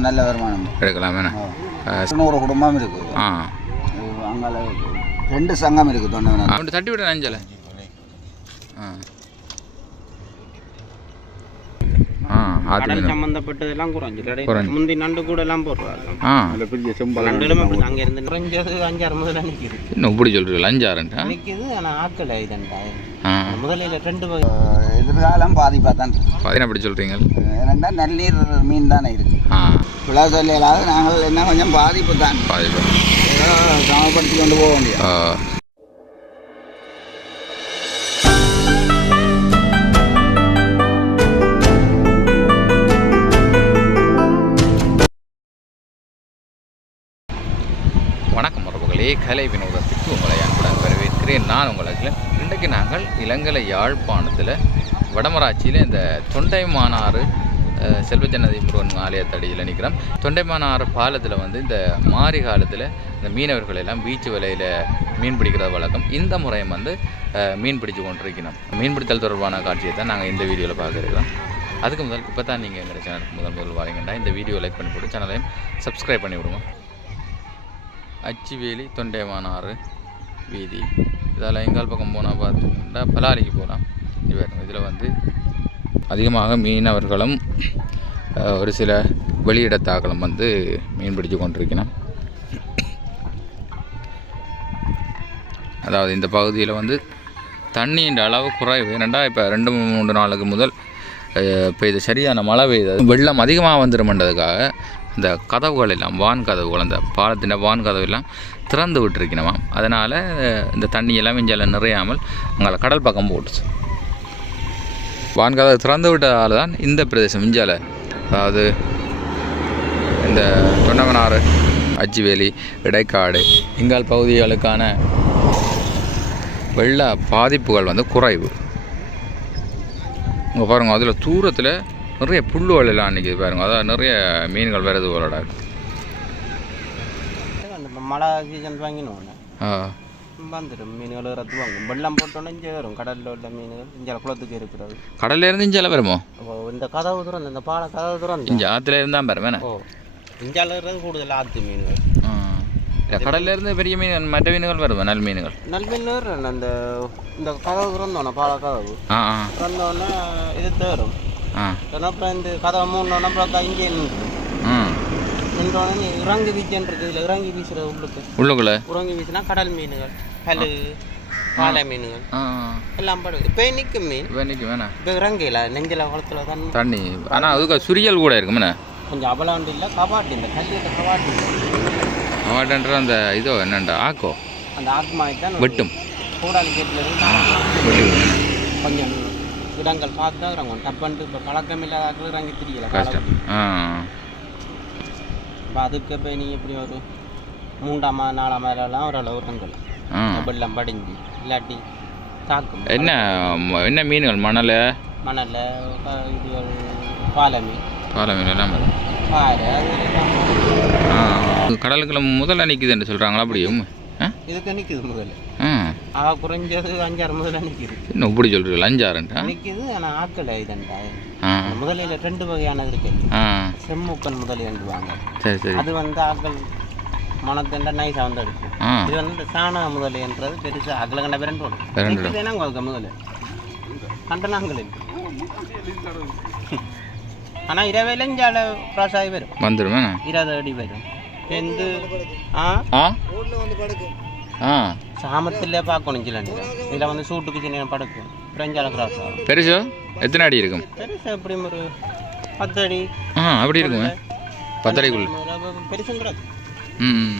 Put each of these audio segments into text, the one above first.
நல்ல வருமானம். எடுக்கலாம் வேணா நூறு குடும்பம் இருக்கு. ஆ. அங்கே ரெண்டு சங்கம் இருக்கு தொண்டை அவன் தட்டி விட அஞ்சல. ஆ ஆ ஆத்து கடல் சம்பந்தப்பட்டதெல்லாம் குறைஞ்சு கடை. முந்தி நண்டு கூட எல்லாம் போடுறாங்க நண்டுலும் அப்படி அங்க இருந்து குறைஞ்சது அஞ்சாறு முதல்ல நிக்குது. இன்னும் இப்படி சொல்கிறீங்களா அஞ்சாறுண்டா நிக்குது ஆனா ஆட்கள் இதண்டா. முதலையில ரெண்டு எதிர்காலம் பாதிப்பாக தான் பதினா அப்படி சொல்கிறீங்க ஏன்னா நல்லீர் மீன் தானே இருக்கு விழா சொல்லியலாவது நாங்கள் என்ன கொஞ்சம் பாதிப்பு தான். பாதிப்பு. சமப்படுத்தி கொண்டு போக முடியாது இதே கலை வினோதத்துக்கு உங்களை அன்புடன் வரவேற்கிறேன். நான் உங்களுக்கு இன்றைக்கு நாங்கள் இளங்கலை யாழ்ப்பாணத்தில் வடமராட்சியில் இந்த தொண்டைமானாறு செல்வஜனதி முருகன் ஆலயத்தடியில் நிற்கிறோம். தொண்டைமானாறு பாலத்தில் வந்து இந்த மாரி காலத்தில் இந்த மீனவர்கள் எல்லாம் பீச்சு வலையில் மீன் பிடிக்கிற வழக்கம். இந்த முறையும் வந்து மீன் பிடிச்சு கொண்டிருக்கணும் மீன் பிடித்தல் தொடர்பான காட்சியை தான் நாங்கள் இந்த வீடியோவில் பார்க்குறோம். அதுக்கு முதல் இப்போ தான் நீங்கள் எங்கள் சேனலுக்கு முதல் முதல் வரீங்கன்னா இந்த வீடியோ லைக் பண்ணி போட்டு சேனலையும் சப்ஸ்கிரைப் பண்ணி விடுங்க. அச்சிவேலி தொண்டைமானாறு வீதி. இதால் எங்கால் பக்கம் போனால் பார்த்தோம்னா பலாரிக்கு போகலாம் இவர் இதில் வந்து அதிகமாக மீனவர்களும் ஒரு சில வெளியிடத்தாக்களும் வந்து மீன் பிடிச்சு கொண்டிருக்கணும் அதாவது இந்த பகுதியில் வந்து தண்ணியின் அளவு குறைவு. ஏனெண்டா இப்போ ரெண்டு மூன்று நாளுக்கு முதல் அஹ், பெய்த சரியான மழை பெய்தது. வெள்ளம் அதிகமாக வந்துருமன்றதுக்காக இந்த கதவுகள் எல்லாம் வான் கதவுகள் அந்த பாலத்தின் வான் கதவு எல்லாம் திறந்து விட்டுருக்கணுமாம் அதனால் இந்த தண்ணி எல்லாம் இஞ்சால நிறையாமல் அங்கே கடல் பக்கம் போட்டுச்சு. வான் கதவு திறந்து விட்டதால் தான் இந்த பிரதேசம் இஞ்சால அதாவது இந்த தொண்டமனாறு அச்சுவேலி இடைக்காடு இங்கால் பகுதிகளுக்கான வெள்ள பாதிப்புகள் வந்து குறைவு. இங்கே பாருங்கள் அதில் தூரத்தில் நிறைய புல்லுகள் எல்லாம் நிற்கிது பாருங்கள் அதான் நிறைய மீன்கள் வருது போலடா மழை சீசன் வாங்கினோம் ஆ. வந்துடும். மீன்கள் இறத்து வாங்கும். வெள்ளம் போட்டோன்னே இங்கே வரும். கடலில் உள்ள மீன்கள் இங்கே குளத்துக்கு இருக்கிறது. கடல்ல இருந்து இஞ்சால வருமோ? இந்த கதவு திறந்து இந்த பால கதவு திறந்து? இங்கே ஆற்றுல இருந்தால் பாரு ஓ இஞ்சால இருக்கிறது கூடுதல் ஆத்து மீன்கள். கடல்ல இருந்து பெரிய மீன் மற்ற மீன்கள் வருமா? நல் மீன்கள்? நல் மீன் அந்த இந்த கதவு திறந்தோன்னே பால கதவு. திறந்தோடனே இது தேரும். ஆ. அப்புறம் இந்த கதவை மூணோன்னா அப்புறம் இங்கே நின்று. ம். நின்றோடனே இறங்கி வீச்சுன்னு இருக்குது இதில் இறங்கி வீசுற உள்ளுக்கு. உள்ளுக்குள்ள? உறங்கி வீசுனா கடல் மீன்கள் கல் பாலை மீன்கள். எல்லாம் படுது இப்போ நிற்கும் மீன். இப்போ நிற்கும் வேணா இப்போ இறங்கல நெஞ்சில் குளத்துல தான் தண்ணி. ஆனால் அதுக்கு சுரியல் கூட இருக்குமே கொஞ்சம் அபலாண்டு இல்லை கபாட்டி இந்த கல்லியில் கபாட்டி அவன்ன்ற அந்த இதோ என்னண்டா? ஆக்கோ? அந்த ஆத்மா தான் வெட்டும். கூடாலி கேட்டில் கொஞ்சம் இடங்கள் பார்த்து இறங்கும் டப்பன்ட்டு இப்போ பழக்கம் இல்லாத ஆட்கள் இறங்கி தெரியல கஷ்டம். இப்போ அதுக்கு போய் நீ எப்படி ஒரு மூன்றாம் நாலாம் மாதிரிலாம் ஓரளவு இறங்கலாம் வெள்ளம் படிஞ்சு இல்லாட்டி தாக்கும் என்ன என்ன மீன்கள்? மணல்? மணல் இதுகள் பாலை மீன் பாலை மீன் எல்லாம் பாறை கடலுக்குள்ள முதல்ல நிற்குதுன்னு சொல்கிறாங்களா அப்படியும் இதுக்கு நிற்குது முதல்ல. ஆ. ஆக குறைஞ்சது அஞ்சாறு முதல்ல நிற்குது இன்னும் இப்படி சொல்கிறீங்களா அஞ்சாறுண்டா நிற்குது ஆனால் ஆட்கள் இதண்டா முதலையில் ரெண்டு வகையானது இருக்குது செம்மூக்கன் முதல் வாங்க சரி சரி. அது வந்து ஆக்கள் மனத்தண்ட நைஸாக வந்து எடுக்கும் இது வந்து இந்த சாண முதலைன்றது பெருசாக அகல கண்ட என்ன உங்களுக்கு முதல்ல கண்டனாங்கள் ஆனால் இரவையில் இஞ்சால ப்ராசாகி வரும். வந்துடுமே இருபது அடி வரும். எந்த ஆ ஆ? ஆ? சாமத்தில் பார்க்கணும் சில நேரம் இதில் வந்து சூட்டுக்கு சின்ன படுக்கும் பிரெஞ்சால கிராஸ் ஆகும். பெருசோ? எத்தனை அடி இருக்கும்? பெருசு எப்படியும் ஒரு பத்து அடி? ஆ அப்படி இருக்குமே. பத்தடிக்குள்ள பெருசும் கிடக்கு ம்.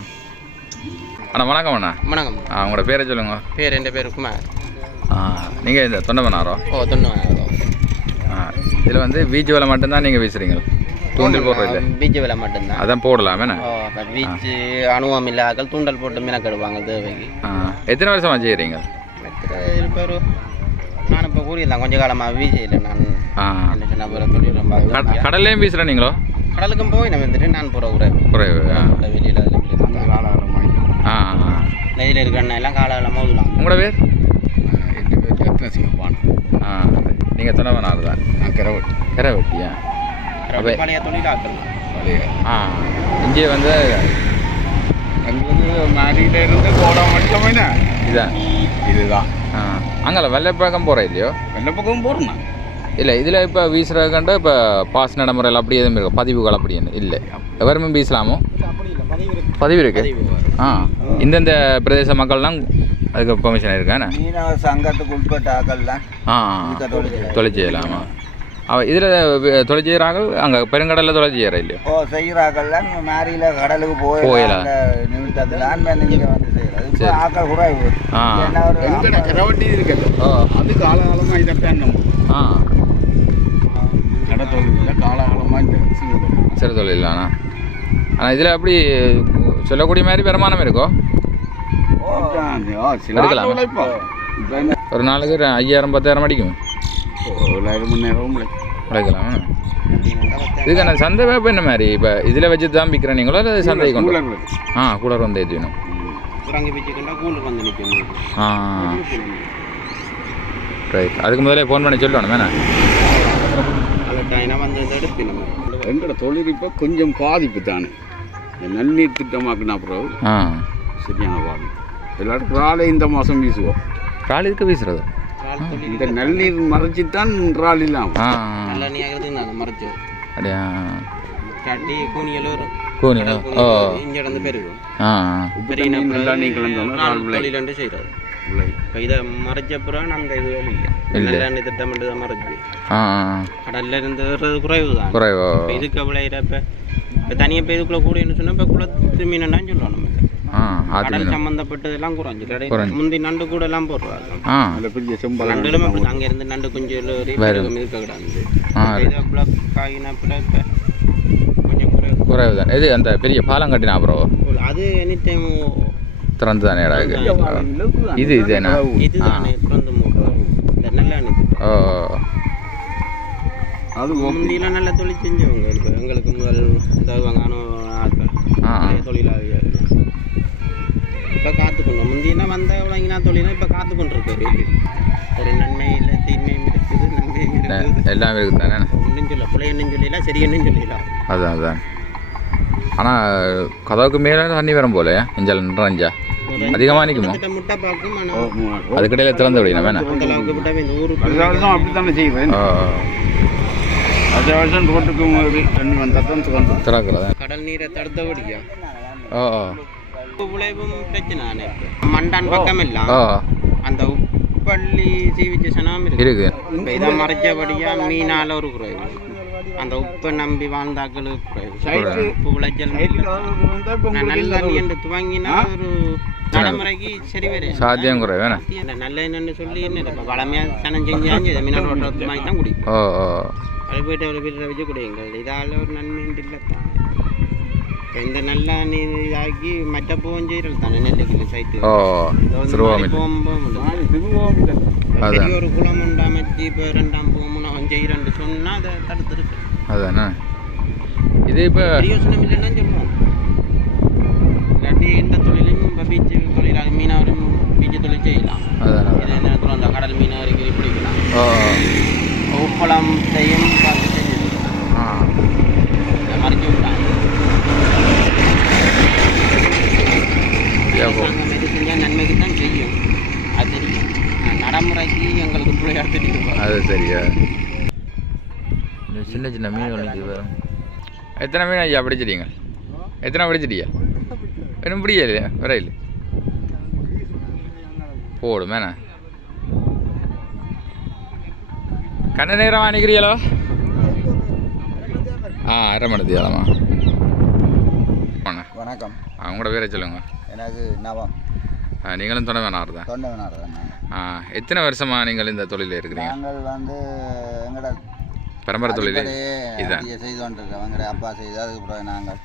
அண்ணா வணக்கம் அண்ணா. வணக்கம். ஆ உங்களோட பேரை சொல்லுங்க. பேர் என் பேர் குமார் ஆ நீங்கள் இந்த தொண்டமனாரோ ஓ தொண்ணூறு ஆ இதில் வந்து பீச் வேலை மட்டும்தான் நீங்கள் வீசுறீங்க தூண்டில் போடுறது பீச் வேலை மட்டும்தான். அதான் போடலாமே ஓ இப்போ பீச் அனுபவம் இல்லாத தூண்டல் போட்டு மீனக்கெடுவாங்க தேவைக்கு. ஆ எத்தனை வருஷமா செய்கிறீங்க இப்போ ஒரு நான் இப்போ கூறியிருந்தேன் கொஞ்ச காலமாக வீஜையில் நான் ஆ. என்ன சொன்ன பிறகு தொழில் ரொம்ப கட- கடல்லையும் வீசுகிற நீங்களோ? கடலுக்கும் போய் நான் வந்துட்டு நான் போகிற ஊரை. குறைவு வெளியில் அதில் ஆ. இதில் இருக்கிற எல்லாம் காலால் மோதலாம் உங்களோட பேர்? எட்டு பேர் ரத்னசிங்கப்பான் ஆ நீங்கள் தொண்டமனார் தான் நான் கிரவட் கரை வெட்டியா அப்ப- பழைய ஆ. இங்கே வந்து எங்களுக்கு கோடம் மட்டும் இதான் இதுதான். ஆ. அங்கே வெள்ளைப்பழக்கம் போகிற இல்லையோ? வெள்ள பக்கம் போறோம் இல்லை இதில் இப்போ வீசுறதுக்கண்டு இப்போ பாஸ் நடைமுறையில் அப்படி எதுவும் இருக்கும் பதிவுகள் அப்படின்னு இல்லை. எவருமே வீசலாமோ? அப்படி பதிவு இருக்கு. ஆ. இந்தந்த பிரதேச மக்கள்லாம் அதுக்கு பெர்மிஷன் இருக்கானே மீனவ சங்கத்துக்கு உட்பட்ட ஆ. தொலை செய்யலாமா? இதில் தொலை செய்கிறாங்க அங்கே பெருங்கடலில் தொலை செய்யற இல்லையோ ஓ செய்கிறாக்கள்லாம் மேரியில் கடலுக்கு போய் போயிடலாம். நிமித்தத்தில். இங்கே வந்து செய்கிறது இப்போ. ஆக்கள் ஒரு கரவட்டி இருக்குது. அது காலகாலமாக இதைத்தான் நம்ம ஆ. கடை தொழில் காலகாலமாக இந்த சிறு தொழில். தொழிலாண்ணா ஆனால் இதில் அப்படி சொல்லக்கூடிய மாதிரி வருமானம் இருக்கோ? ஒரு நாளுக்கு ஐயாயிரம் பத்தாயிரம் அடிக்கும். தொள்ளாயிரம் மணி நேரம் உழை உழைக்கலாம் இதுக்கு அந்த சந்தை வேப்ப என்ன மாதிரி? இப்போ இதில் வச்சு தான் விற்கிற நீங்களோ இல்லை சந்தை கொண்டு. ஆ கூலர் வந்து வந்து நிற்கும் ஆ. ரைட் அதுக்கு முதல்ல ஃபோன் பண்ணி சொல்லணும் வேணா எங்கட தொழில் இப்போ கொஞ்சம் பாதிப்பு தானே. நன்னீர் திட்டமாக்குனா ஆ. சரியான பாதிப்பு. எல்லாரும் இறாலை இந்த மாதம் வீசுவோம். கால் இதுக்கு வீசுறது? கால் இந்த நன்னீர் மறைச்சி தான் ஆ நல்ல நீ ஆகிறது நாங்கள் மறைச்சோம் அப்படியா? கட்டி கூனியல் வரும் கூனியோ ஓ. இங்கே இருந்து பெருகும். ஆ பெரிய நல்லா நீ தொழில் செய்கிறது விளை இப்போ இதை மறைச்ச பிறகு அந்த இது இல்லை. இல்லை. நல்ல திட்டம் மட்டும் தான் மறைச்சு. ஆ கடல்ல இருந்து வர்றது குறைவு. தான் குறைவோ இதுக்கு விளையிறப்ப இப்போ தனியாக இப்போ இதுக்குள்ளே கூடன்னு சொன்னால் இப்போ குளத்து மீனன்னா சொல்லுவோம் நம்ம கடல் மீன் சம்மந்தப்பட்டதெல்லாம் குறைஞ்சு. முந்தி நண்டு கூட எல்லாம் போடுறாங்க நண்டுகளும் அப்படி அங்கே இருந்து நண்டு குஞ்சு. இருக்க இதை காயினப்பட இப்போ கொஞ்சம் குறைவு. குறைவு தான் இது அந்த பெரிய பாலம் கட்டினா அப்புறம் அது எனி டைம் திறந்து தானே இடம் இருக்கு இது இது என்ன? ஓ. அது முந்தியெல்லாம் நல்ல தொழில் செஞ்சவங்க எங்களுக்கு முதல் தருவாங்க ஆட்கள் தொழிலாளிகள். இப்போ காத்துக்கொண்டோம். முந்தியெல்லாம் வந்த விளங்கினா தொழிலாம் இப்போ காத்துக்கொண்டு இருக்காரு ஒரு நன்மை இல்லை தீமையும் இருக்குது நன்மையும் இருக்குது. எல்லாம் இருக்குது தானே ஒன்றும் சொல்ல பிள்ளை என்னன்னு சொல்லலாம் சரி என்னன்னு சொல்லலாம் அதான் அதான். ஆனால் கதவுக்கு மேலே தண்ணி வரும் போல இஞ்சல் நிறஞ்சா அதிகமாக நிற்குமோ அதுக்கிடையில் திறந்து விடணும் வேணா அந்த அளவுக்கு விட்டா இந்த ஊரு அடுத்த வருஷம் அப்படி தானே செய்வேன் வருஷம் ரோட்டுக்கு தண்ணி வந்தால் தான் திறந்து திறக்கிறதா? கடல் நீரை தடுத்தபடியா? ஓ விளைவும் பிரச்சனை மண்டான் பக்கம் எல்லாம் அந்த உப்பள்ளி சீவிச்ச சனம் இருக்கு. இதை மறைச்சபடியா மீனால ஒரு குறைவு. அந்த உப்பை நம்பி வாழ்ந்தாக்களுக்கு குறைவு. உப்பு விளைச்சல் நான் நல்ல தண்ணி என்று துவங்கினா ஒரு நடைமுறைக்கு சரி வரும் சாத்தியம் குறை வேணா நல்ல என்னன்னு சொல்லி என்ன சனம் மீனோட தான் குடிக்கும் வீட்டில் வச்சு குடிங்க இதால் ஒரு நன்மை இல்லை தான் இந்த நெல்லுக்கு சைட்டு ஓ சிறுவாமில் திரும்பவும் இல்லை. அதான். பெரிய ஒரு குளம் உண்டு அமைச்சு இப்போ ரெண்டாம் பூ மூணாம் செய்கிறேன்னு சொன்னால் அதை தடுத்துருக்கு அதானே இது இப்போ பிரயோசனம் இல்லைன்னா சொல்லுவோம் இல்லாட்டி எந்த தொழிலையும் இப்போ பீச்சு தொழில் அது மீனவரும் பீச்சு தொழில் செய்யலாம் அதானே இதே நேரத்தில் அந்த கடல் மீனவருக்கு பிடிக்கலாம் ஓ உப்பளம் செய்யும் பார்த்து செஞ்சது ஆ இதை மறைச்சு விட்டாங்க அரசாங்கம் எது செஞ்சால் நன்மைக்கு தான் செய்யும். அது தெரியும். நடைமுறைக்கு எங்களுக்கு பிள்ளையார் தெரியும். அது சரியா? இந்த சின்ன சின்ன மீன் ஒன்று வரும் எத்தனை மீன் ஐயா பிடிச்சிட்டீங்க? எத்தனை பிடிச்சிட்டியா? இன்னும் பிடிக்கலையா வரையில். போடும் மேண்ணா கண்ண நேரம் அணிக்கிறீங்களோ ஆ அரை மணி தேவலாமா வணக்கம். அவங்களோட பேரை சொல்லுங்க. எனக்கு நவம். நீங்களும் துணை வேணாம் தான் தொண்டை வினார் தான் எத்தனை வருஷமா நீங்கள் இந்த தொழிலில் இருக்கிறீங்க? நாங்கள் வந்து எங்களோட பரம்பரை தொழில் அப்படியே செய்து கொண்டிருக்கிறோம். எங்களோட அப்பா செய்து அதுக்கு பிறகு நாங்கள்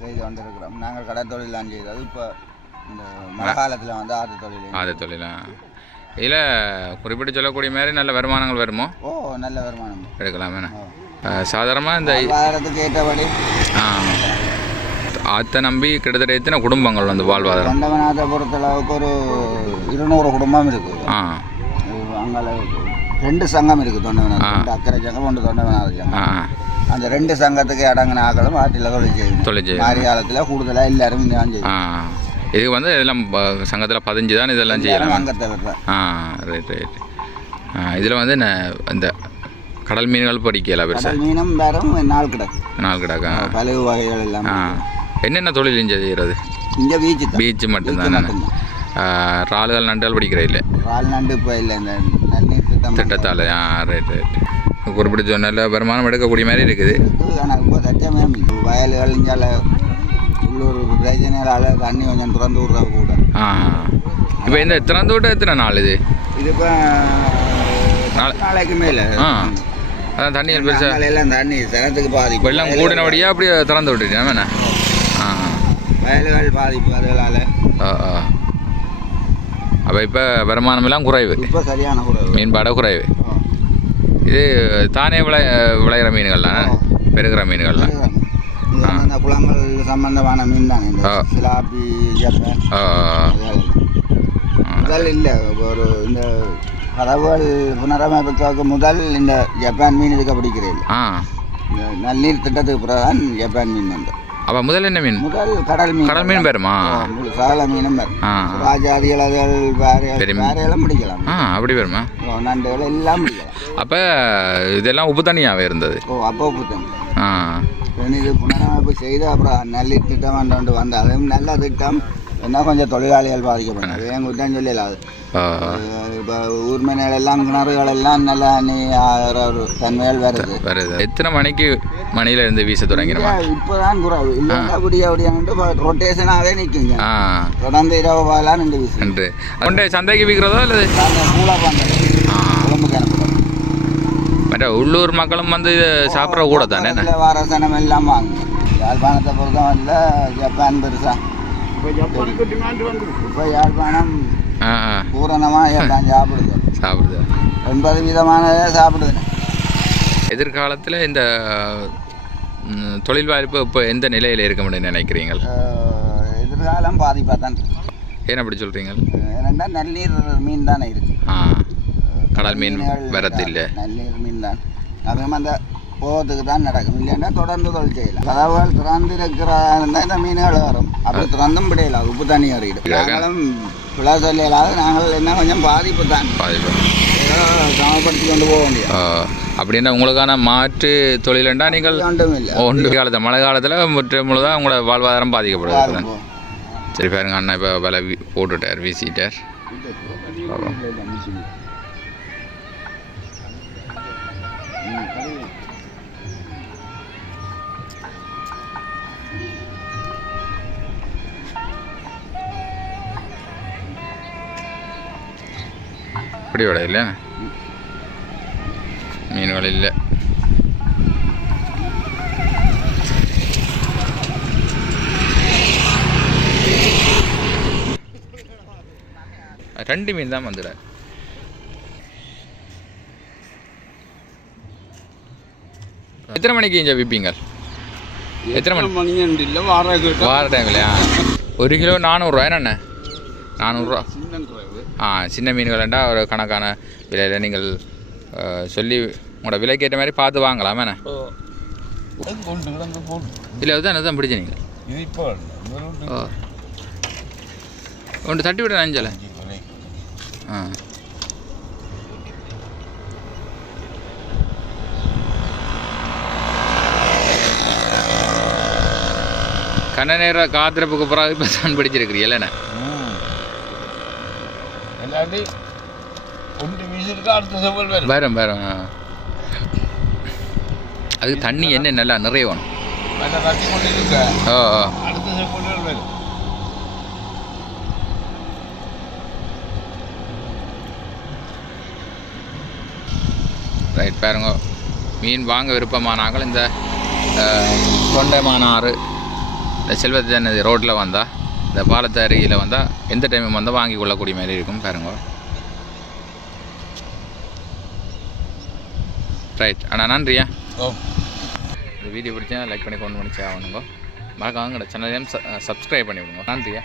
செய்து கொண்டிருக்கிறோம். நாங்கள் கடை தொழிலாம் செய்தது. இப்போ இந்த மழை காலத்தில் வந்து ஆட்டு தொழில் அது தொழிலா? இதில் குறிப்பிட்டு சொல்லக்கூடிய மாதிரி நல்ல வருமானங்கள் வருமோ? ஓ நல்ல வருமானம். எடுக்கலாமே. சாதாரணமாக இந்த ஏற்றபடி. ஆ, ஆத்தை நம்பி கிட்டத்தட்ட எத்தனை குடும்பங்கள் வந்து வாழ்வாதாரம்? தொண்டவனாத்தை பொறுத்தளவுக்கு ஒரு இருநூறு குடும்பம் இருக்குது ஆ. அங்கே ரெண்டு சங்கம் இருக்குது தொண்டவனார் ஆ. ரெண்டு அக்கறை சங்கம் ஒன்று தொண்டவனார் ஆ சங்கம். ஆ. அந்த ரெண்டு சங்கத்துக்கு அடங்கின ஆக்களும் ஆற்றில் தொழில் செய்யணும் தொழில் செய்யணும். மாறி காலத்தில் கூடுதலாக எல்லாரும் செய்யும் ஆ. இது வந்து இதெல்லாம் சங்கத்தில் பதிஞ்சு தான் இதெல்லாம் செய்யலாம் விடுறேன் ஆ ரைட் ரைட் இதில் வந்து என்ன இந்த கடல் மீன்கள் படிக்கல பெருசாக மீனும் வேறும் நாள் கிடக்கு. நாள் கிடக்கா பழுவு வகைகள் எல்லாம் என்னென்ன தொழில் இங்கே செய்கிறது இங்கே தான். பீச் மட்டும்தான்? தானே இறாலுகள் நண்டுகள் பிடிக்கிற இல்லை? ரால் நண்டு இப்போ இல்லை. இந்த திட்டத்தால் ஆ ரைட் ரைட் குறிப்பிட்ட சொன்ன வருமானம் எடுக்கக்கூடிய மாதிரி இருக்குது. ஆனால் இப்போ தச்சமே வயல்கள் இங்கால உள்ளூர் பிரச்சனைகளால் தண்ணி கொஞ்சம் திறந்து விட்றது கூட. ஆ. இப்போ இந்த திறந்து விட்டு எத்தனை நாள் இது? இது இப்போ நாளை- நாளைக்கு மேலே. ஆ. அதான் தண்ணியில் பெருசாக எல்லாம் தண்ணி சனத்துக்கு பாதிப்பு வெள்ளம் கூடினபடியாக அப்படியே திறந்து விட்டுட்டேன் ஆ வயல்கள் பாதிப்பு ஆ அப்போ இப்போ வருமானமெல்லாம் குறைவு. இப்போ சரியான குறைவு. மீன்பாட குறைவு. இது தானே விளை விளையிற மீன்கள் தானே பெருகிற மீன்கள்லாம் அந்த குளங்கள் சம்பந்தமான மீன் தானே. சிலாப்பி. முதல் இல்லை. ஒரு இந்த கதவுகள் புனரமைப்புக்கு முதல் இந்த ஜப்பான் மீன் இதுக்கு பிடிக்கிறேன் இந்த நல்லீர் திட்டத்துக்கு பிறகு தான் ஜப்பான் மீன் வந்தது. அப்போ முதல்ல என்ன மீன்? முதல் கடல் மீன். கடல் மீன் முழு சகல மீனும் ஆ. ராஜாதிகள். வேறையெல்லாம் பிடிக்கலாம். ஆ அப்படி வருமா நண்டுகள் எல்லாம் பிடிக்கலாம். அப்போ இதெல்லாம் உப்பு தண்ணியாகவே இருந்தது. ஓ அப்போ புத்தம் ஆ. இது புனரமைப்பு செய்து அப்புறம் நல்லீர் திட்டம் கொண்டு வந்து அதுவும் நல்ல திட்டம். என்ன கொஞ்சம் தொழிலாளிகள் பாதிக்கப்படும் என் குற்றம் சொல்லல அது ஆ இப்போ ஊர்மனைகள் எல்லாம் கிணறுகள் எல்லாம் நல்லா நீ தன்மைகள் வருது வருது எத்தனை மணிக்கு மணியில இருந்து வீச தொடங்கினோமா இப்போதான் குறைவு இல்லை அப்படியே அப்படியான்ட்டு ரொட்டேஷனாகவே நிற்குங்க தொடர்ந்து இரவு பாலாம் நின்று வீசு நன்று கொண்டே சந்தைக்கு விற்கிறதோ நாங்கள் கூலா அனுப்புகிறோம் மற்ற உள்ளூர் மக்களும் வந்து சாப்பிட்ற கூட தானே வார சனம் எல்லாம் வாங்குங்க யாழ்ப்பாணத்தை பொறுத்தவரையில் ஜப்பான் பெருசா இப்போ யாழ்ப்பாணம் பூரணமாக ஜப்பான் சாப்பிடுது. சாப்பிடுது. எண்பது விதமானதே சாப்பிடுது. எதிர்காலத்தில் இந்த தொழில் வாய்ப்பு இப்போ எந்த நிலையில் இருக்க முடியும்னு நினைக்கிறீங்க எதிர்காலம் பாதிப்பாக தான். ஏன் அப்படி சொல்கிறீங்க ஏனென்றா நல்லீர் மீன் தானே இருக்கு. ஆ. கடல் மீன் மீன்கள் வரது இல்லை நல்லீர் மீன் தான் அதுவும் அந்த போகத்துக்கு தான் நடக்கும். இல்லைன்னா தொடர்ந்து தொழில் செய்யலாம். கதவுகள் திறந்து இருக்கிற இருந்தால் இந்த மீன்கள் வரும். அப்படி திறந்தும் விடையலாம் உப்பு தண்ணி அறியிடும் நாங்களும் பிள்ளை சொல்லலாது நாங்கள் என்ன கொஞ்சம் பாதிப்பு. தான் பாதிப்பு சமப்படுத்தி கொண்டு போக முடியாது ஆ, அப்படின்னா உங்களுக்கான மாற்று தொழிலண்டா நீங்கள் ஒன்று காலத்தில் மழை காலத்தில் முற்று முழுதாக உங்களோட வாழ்வாதாரம் பாதிக்கப்படுது. சரி பாருங்க அண்ணா இப்போ வலை போட்டுட்டார் வீசிட்டார். இப்படி விட இல்லை. மீன்கள் இல்லை. ரெண்டு மீன் தான் வந்துட எத்தனை மணிக்கு இங்கே விற்பீங்க எத்தனை மணி? மணியண்டு இல்லை வார வார டைம்லையா ஒரு கிலோ நானூறுரூவா என்ன நானூறுரூவா சின்ன குறைவு ஆ சின்ன மீன்கள்ண்டா ஒரு கணக்கான விலையில் நீங்கள் சொல்லி உங்களோட விலைக்கு ஏற்ற மாதிரி பார்த்து வாங்கலாம் என்ன? இல்லை அதுதான் அதுதான் பிடிச்ச நீங்கள் ஓ. ஒன்று தட்டி விட நஞ்சல ஆ. கண்ண நேர காத்திரப்புக்கு பிறகு இப்போ தான் பிடிச்சிருக்கிறீல்ல என்ன எல்லாட்டி ஒன்று வீசிருக்கு அடுத்த செவல் வரும். வரும் வரும். அதுக்கு தண்ணி என்ன நல்லா நிறைய வேணும் அதை கட்டி கொண்டு இருக்க ஓ அடுத்த செவல் வரும். ரைட் பாருங்க. மீன் வாங்க விருப்பமானாங்கள் இந்த தொண்டைமானாறு இந்த செல்வத்தனதி ரோட்டில் வந்தால் இந்த பாலத்து அருகில் வந்தால் எந்த டைம் வந்தால் வாங்கி கொள்ளக்கூடிய மாதிரி இருக்கும் பாருங்க. ரைட் அண்ணா நன்றியா? ஓ. இந்த வீடியோ பிடிச்சா லைக் பண்ணி கொண்டு பண்ணி ஆகணுங்க மறக்காம சேனலையும் சப்ஸ்கிரைப் பண்ணி விடுங்க நன்றியா?